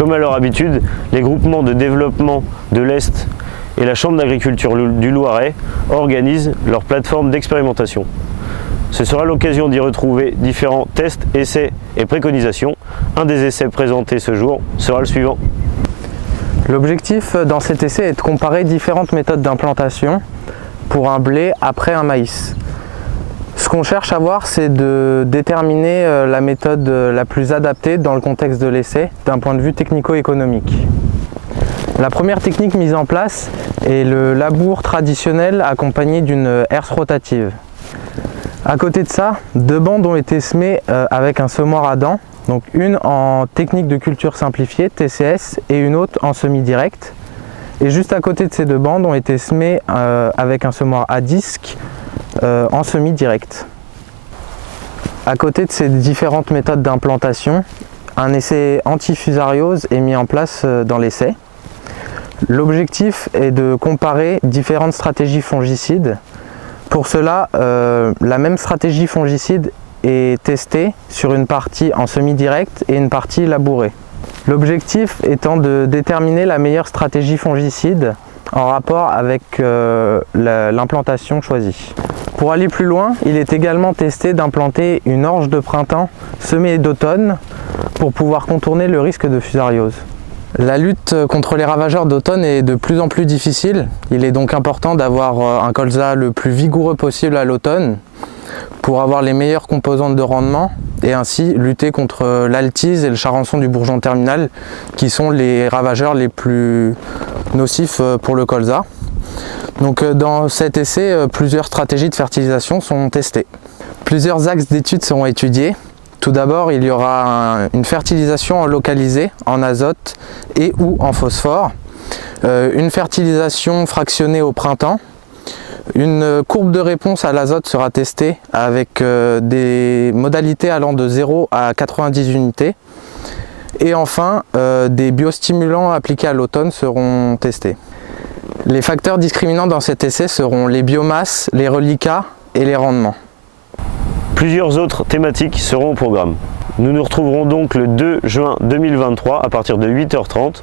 Comme à leur habitude, les groupements de développement de l'Est et la Chambre d'agriculture du Loiret organisent leur plateforme d'expérimentation. Ce sera l'occasion d'y retrouver différents tests, essais et préconisations. Un des essais présentés ce jour sera le suivant. L'objectif dans cet essai est de comparer différentes méthodes d'implantation pour un blé après un maïs. Ce qu'on cherche à voir, c'est de déterminer la méthode la plus adaptée dans le contexte de l'essai d'un point de vue technico-économique. La première technique mise en place est le labour traditionnel accompagné d'une herse rotative. À côté de ça, 2 bandes ont été semées avec un semoir à dents, donc une en technique de culture simplifiée, TCS, et une autre en semi-direct. Et juste à côté de ces 2 bandes ont été semées avec un semoir à disque en semi-direct. À côté de ces différentes méthodes d'implantation, un essai anti-fusariose est mis en place dans l'essai. L'objectif est de comparer différentes stratégies fongicides. Pour cela, la même stratégie fongicide est testée sur une partie en semi-direct et une partie labourée. L'objectif étant de déterminer la meilleure stratégie fongicide en rapport avec l'implantation choisie. Pour aller plus loin, il est également testé d'implanter une orge de printemps semée d'automne pour pouvoir contourner le risque de fusariose. La lutte contre les ravageurs d'automne est de plus en plus difficile. Il est donc important d'avoir un colza le plus vigoureux possible à l'automne pour avoir les meilleures composantes de rendement et ainsi lutter contre l'altise et le charançon du bourgeon terminal qui sont les ravageurs les plus nocifs pour le colza. Donc dans cet essai, plusieurs stratégies de fertilisation sont testées. Plusieurs axes d'études seront étudiés. Tout d'abord, il y aura une fertilisation localisée en azote et ou en phosphore, une fertilisation fractionnée au printemps, une courbe de réponse à l'azote sera testée avec des modalités allant de 0 à 90 unités et enfin des biostimulants appliqués à l'automne seront testés. Les facteurs discriminants dans cet essai seront les biomasses, les reliquats et les rendements. Plusieurs autres thématiques seront au programme. Nous nous retrouverons donc le 2 juin 2023 à partir de 8h30.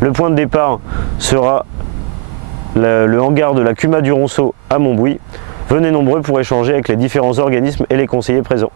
Le point de départ sera le hangar de la CUMA du Ronceau à Montbouy. Venez nombreux pour échanger avec les différents organismes et les conseillers présents.